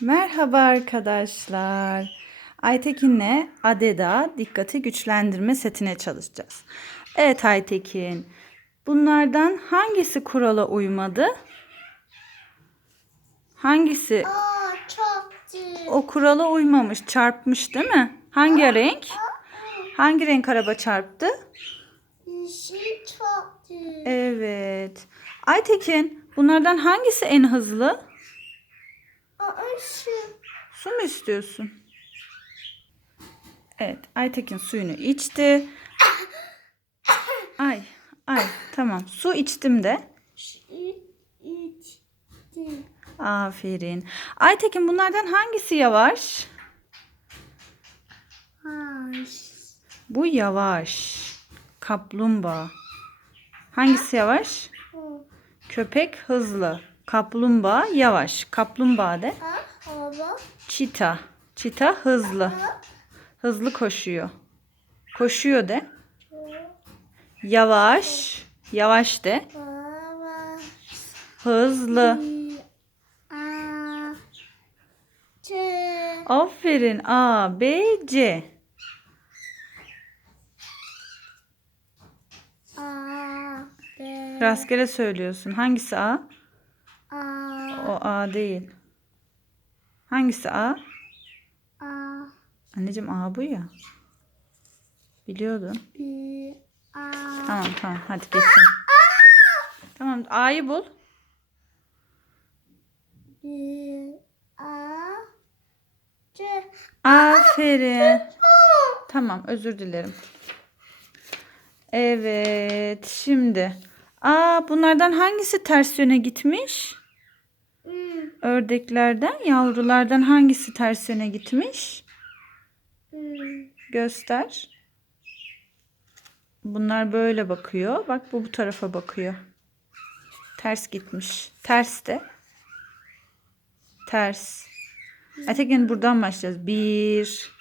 Merhaba arkadaşlar. Aytekin'le Adeda dikkati güçlendirme setine çalışacağız. Evet Aytekin. Bunlardan hangisi kurala uymadı? Hangisi Aa çok güzel. o kurala uymamış, çarpmış değil mi? Hangi renk? Hangi renk araba çarptı? Yeşil çok güzel. Evet. Aytekin, bunlardan hangisi en hızlı? Şu. Su mu istiyorsun? Evet, Aytekin suyunu içti. Ay, ay, tamam. Su içtim de. İçti. Aferin. Aytekin bunlardan hangisi yavaş? Haş. Bu yavaş. Kaplumbağa. Hangisi yavaş? Köpek hızlı. Kaplumbağa yavaş. Kaplumbağa de. Çita. Çita hızlı. Hızlı koşuyor. Koşuyor de. Yavaş. Yavaş de. Hızlı. Aferin. A, B, C. A. B. Rastgele söylüyorsun. Hangisi A? A. O A değil. Hangisi A? A. Anneciğim A bu ya. Biliyordun. B. A. Tamam tamam hadi geçin. Tamam A'yı bul. B. A. C. Aferin. Tamam özür dilerim. Evet şimdi. Aa bunlardan hangisi ters yöne gitmiş? Ördeklerden, yavrulardan hangisi ters yöne gitmiş? Hmm. Göster. Bunlar böyle bakıyor. Bak bu bu tarafa bakıyor. Ters gitmiş. Ters de. Ters. Aytekin buradan başlayacağız. Bir,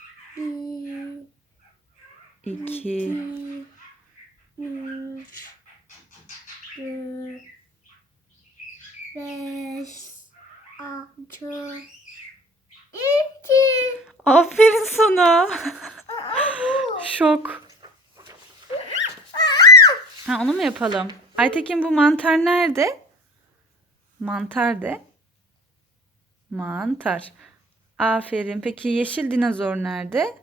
iki, beş, altı, iki. Aferin sana. Şok. Ha, onu mu yapalım? Aytekin bu mantar nerede? Mantar de. Mantar. Aferin. Peki yeşil dinozor nerede?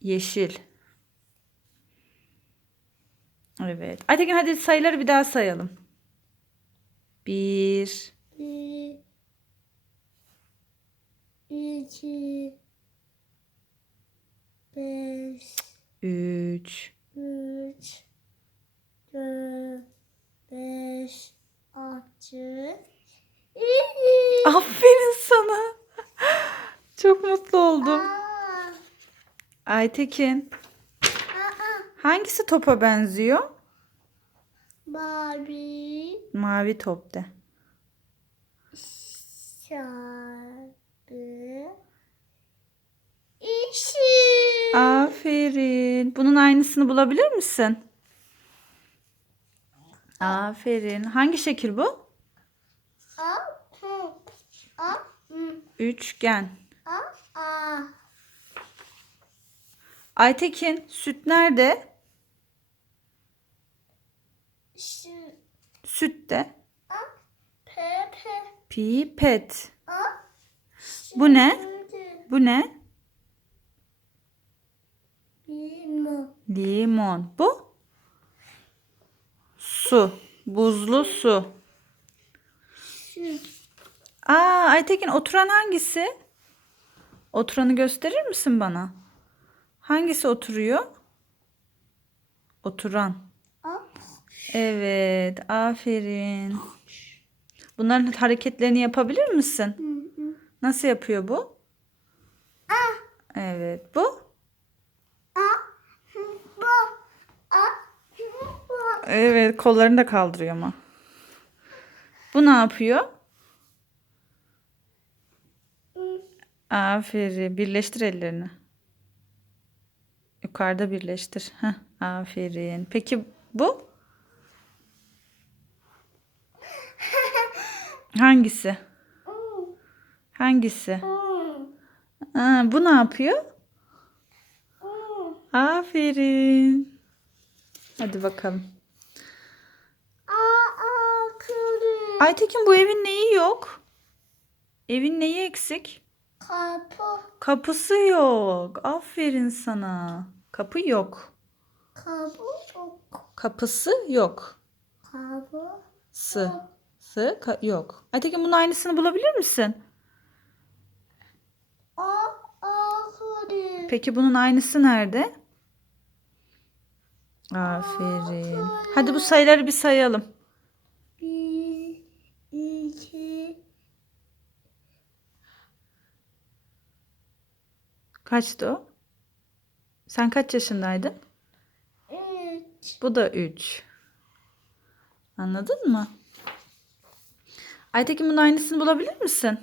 Yeşil. Evet. Aytekin hadi sayıları bir daha sayalım. Bir, Bir, iki, beş, üç, üç, dört, beş, altı. Aferin sana. Çok mutlu oldum. Aa, Aytekin, aa, hangisi topa benziyor? Barbie. Mavi top de. Şarkı. İşi. Aferin. Bunun aynısını bulabilir misin? Aferin. Hangi şekil bu? A. Hı. A. Hı. Üçgen. A. A. Aytekin, süt nerede? Şu. Süt de. Pipet. Bu ne? Bu ne? Limon. Limon. Bu? Su. Buzlu su. Aa, Aytekin oturan hangisi? Oturanı gösterir misin bana? Hangisi oturuyor? Oturan. Evet, aferin. Bunların hareketlerini yapabilir misin? Nasıl yapıyor bu? Evet, bu? Evet, kollarını da kaldırıyor ama. Bu ne yapıyor? Aferin. Birleştir ellerini. Yukarıda birleştir. Heh, aferin. Peki bu? Hangisi? Hangisi? Aa, bu ne yapıyor? Aferin. Hadi bakalım. Aytekin bu evin neyi yok? Evin neyi eksik? Kapı. Kapısı yok. Aferin sana. Kapı yok. Kapı yok. Kapısı yok. Kapı. Sı. Sı ka- yok. Aytekin bunun aynısını bulabilir misin? Kırı. Peki bunun aynısı nerede? Aferin. Hadi bu sayıları bir sayalım. Bir, iki, Kaçtı o? Sen kaç yaşındaydın? üç. Bu da 3. Anladın mı? Aytekin bunun aynısını bulabilir misin?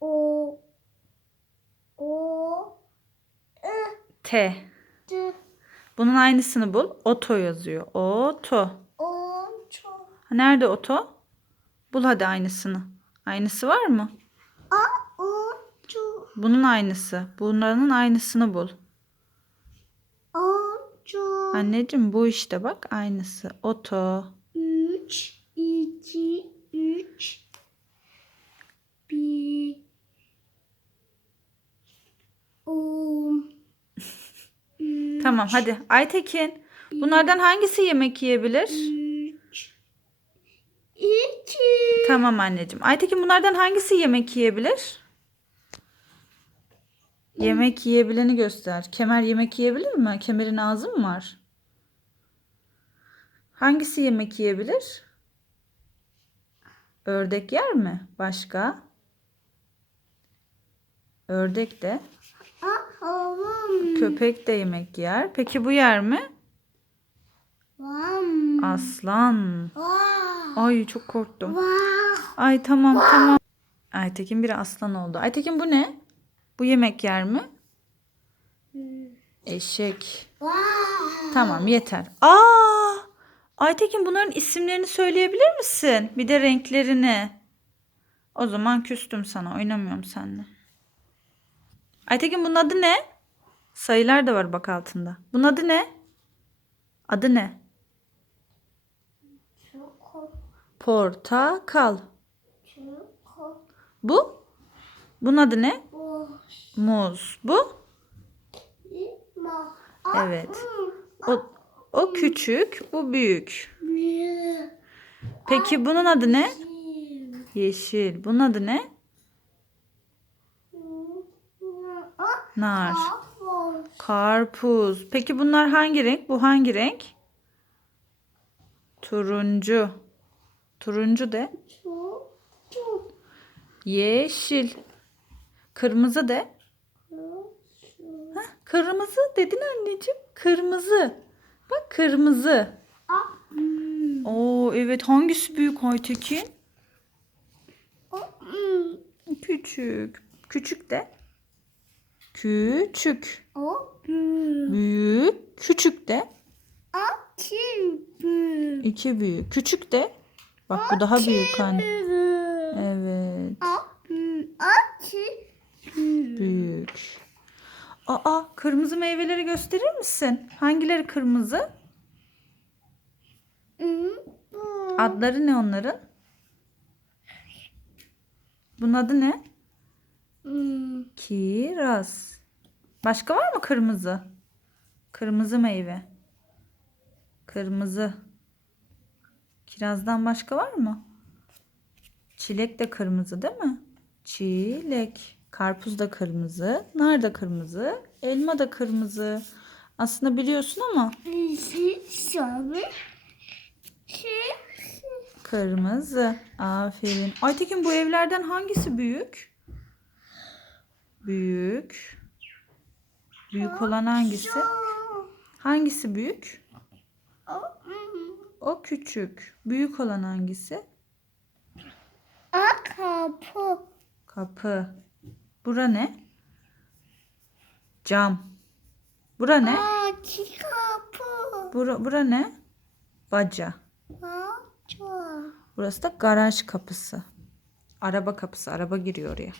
O, o, e, T. d, Bunun aynısını bul. Oto yazıyor. Oto. o. Ha, Nerede oto? Bul hadi aynısını. Aynısı var mı? A, o, çok. Bunun aynısı. Bunların aynısını bul. O, çok. Anneciğim bu işte bak aynısı. Oto. Üç, iki, üç, bir, on, üç, Tamam hadi. Aytekin. Bunlardan hangisi yemek yiyebilir? üç, iki, Tamam anneciğim. Aytekin bunlardan hangisi yemek yiyebilir? Yemek yiyebileni göster. Kemer yemek yiyebilir mi? Kemerin ağzı mı var? Hangisi yemek yiyebilir? Ördek yer mi? Başka? Ördek de. Köpek de yemek yer. Peki bu yer mi? Aslan. Ay çok korktum. Ay tamam tamam. Aytekin bir aslan oldu. Aytekin bu ne? Bu yemek yer mi? Eşek. va. Tamam yeter. Aa! Aytekin bunların isimlerini söyleyebilir misin? Bir de renklerini. O zaman küstüm sana. Oynamıyorum seninle. Aytekin bunun adı ne? Sayılar da var bak altında. Bunun adı ne? Adı ne? Portakal. Bu? Bunun adı ne? boş, Muz. Bu? Evet. O, o küçük, bu büyük. Peki bunun adı ne? Yeşil. Bunun adı ne? Nar. Karpuz. Peki bunlar hangi renk? Bu hangi renk? Turuncu. Turuncu de. Yeşil. Kırmızı de. Hah, kırmızı dedin anneciğim. Kırmızı. Bak kırmızı. hmm, Oo evet hangisi büyük Aytekin? hmm, Küçük. Küçük de. Küçük. o, hmm, Büyük. Küçük de. kim, hmm, İki büyük. Küçük de. Bak bu daha büyük anne. Evet. Büyük. Aa kırmızı meyveleri gösterir misin? Hangileri kırmızı? hmm, Adları ne onların? Bunun adı ne? hmm, Kiraz. Başka var mı kırmızı? Kırmızı meyve. Kırmızı. Kirazdan başka var mı? Çilek de kırmızı değil mi? Çilek. Karpuz da kırmızı. Nar da kırmızı. Elma da kırmızı. Aslında biliyorsun ama kırmızı. Aferin. Aytekin bu evlerden hangisi büyük? Büyük. Büyük olan hangisi? Hangisi büyük? o, O küçük. Büyük olan hangisi? a, kapı, Kapı. Bura ne? Cam. Bura ne? a, ki kapı, Bura, bura ne? Baca. a, çok. Burası da garaj kapısı. Araba kapısı. Araba giriyor oraya.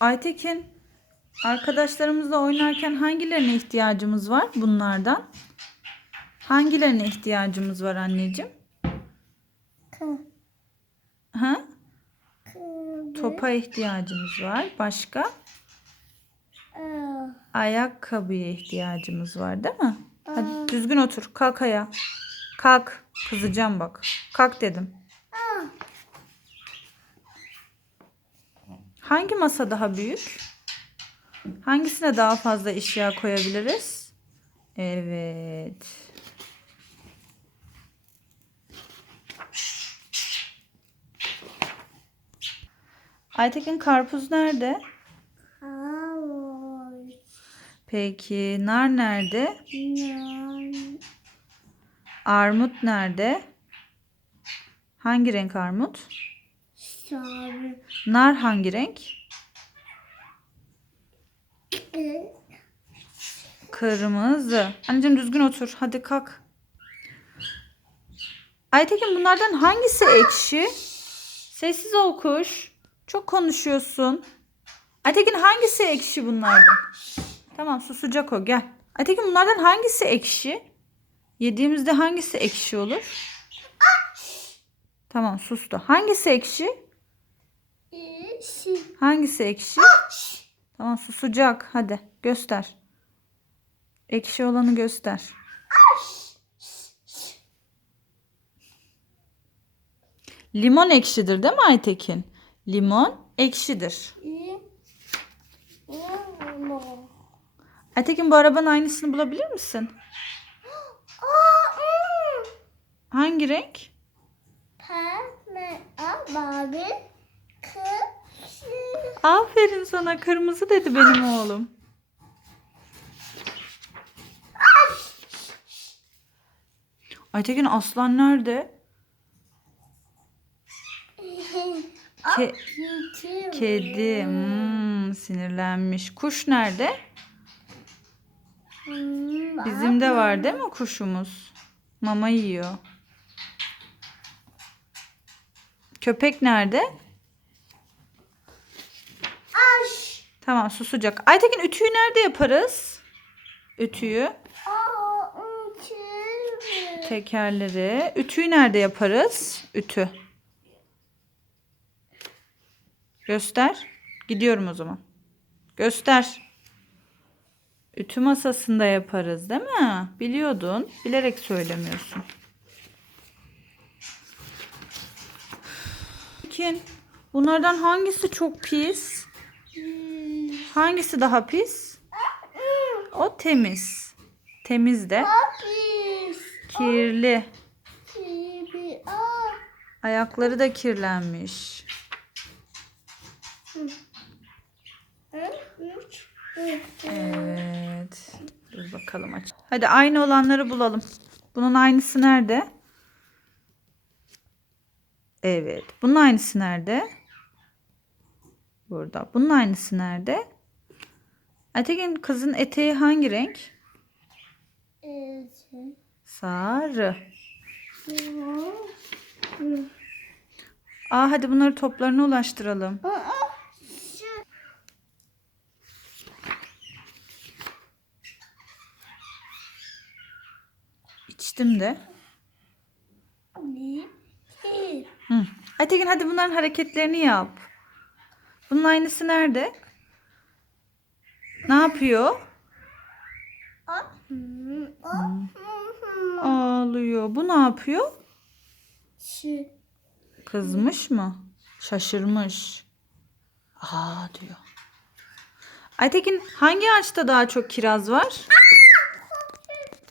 Aytekin, arkadaşlarımızla oynarken hangilerine ihtiyacımız var bunlardan? Hangilerine ihtiyacımız var anneciğim? Kı. Ha? Kı. Topa ihtiyacımız var. Başka? Aa. Ayakkabıya ihtiyacımız var değil mi? Hadi düzgün otur. Kalk ayağa. Kalk. Kızacağım bak. Kalk dedim. Aa. Hangi masa daha büyük? Hangisine daha fazla eşya koyabiliriz? Evet. Aytekin karpuz nerede? Havuç. Peki nar nerede? Nan. Armut nerede? Hangi renk armut? Sarı. Nar hangi renk? Kı. Kırmızı. Anneciğim düzgün otur. Hadi kalk. Aytekin bunlardan hangisi ekşi? Sessiz ol kuş. Çok konuşuyorsun. Aytekin hangisi ekşi bunlardan? Tamam susacak o gel. Aytekin bunlardan hangisi ekşi? Yediğimizde hangisi ekşi olur? Tamam sustu. Hangisi ekşi? Hangisi ekşi? Tamam susacak. Hadi göster. Ekşi olanı göster. Limon ekşidir değil mi Aytekin? Limon ekşidir. Aytekin bu arabanın aynısını bulabilir misin? Hangi renk? Pembe. Mavi. Kı. Aferin sana kırmızı dedi benim oğlum. Aytekin aslan nerede? Ke- Kedi. Hmm, sinirlenmiş. Kuş nerede? Hmm, Bizim de var değil mi kuşumuz? Mama yiyor. Köpek nerede? Aş. Tamam susacak. Aytekin ütüyü nerede yaparız? Ütüyü. Aa. Uçur. Tekerleri. Ütüyü nerede yaparız? Ütü. Göster. Gidiyorum o zaman. Göster. Ütü masasında yaparız değil mi? Biliyordun. Bilerek söylemiyorsun. Kim? Bunlardan hangisi çok pis? Hangisi daha pis? O temiz. Temiz de. Kirli. Ayakları da kirlenmiş. Üç. Evet. Dur bakalım aç. Hadi aynı olanları bulalım. Bunun aynısı nerede? Evet. Bunun aynısı nerede? Burada. Bunun aynısı nerede? Aytekin kızın eteği hangi renk? Evet. Sarı. Aa hadi bunları toplarına ulaştıralım. İçtim de. Hı. Aytekin hadi bunların hareketlerini yap. Bunun aynısı nerede? Ne yapıyor? Ağlıyor. Bu ne yapıyor? Kızmış mı? Şaşırmış. Aa diyor. Aytekin hangi ağaçta daha çok kiraz var?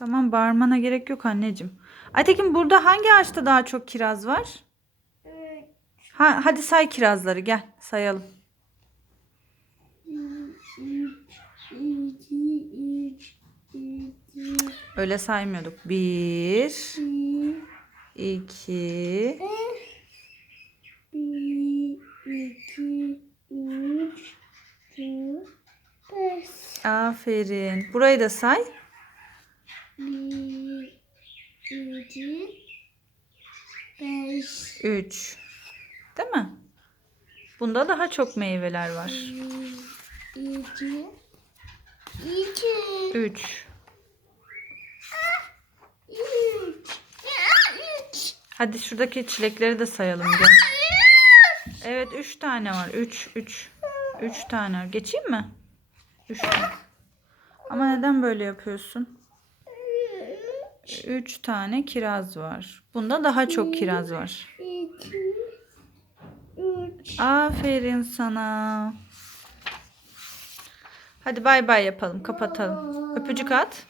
Tamam bağırmana gerek yok anneciğim. Aytekin burada hangi ağaçta daha çok kiraz var? Ha, hadi say kirazları gel sayalım. Öyle saymıyorduk. Bir, iki, Bir, iki, üç, dört, beş. aferin. Burayı da say. Bir, iki, beş, 3. Değil mi? Bunda daha çok meyveler var. bir, iki, iki, 3. üç. Üç. Hadi şuradaki çilekleri de sayalım gel. Evet 3 tane var. 3 3. 3 tane. Geçeyim mi? 3 tane. Ama neden böyle yapıyorsun? 3 tane kiraz var. Bunda daha çok kiraz var. Aferin sana. Hadi bay bay yapalım. Kapatalım. Öpücük at.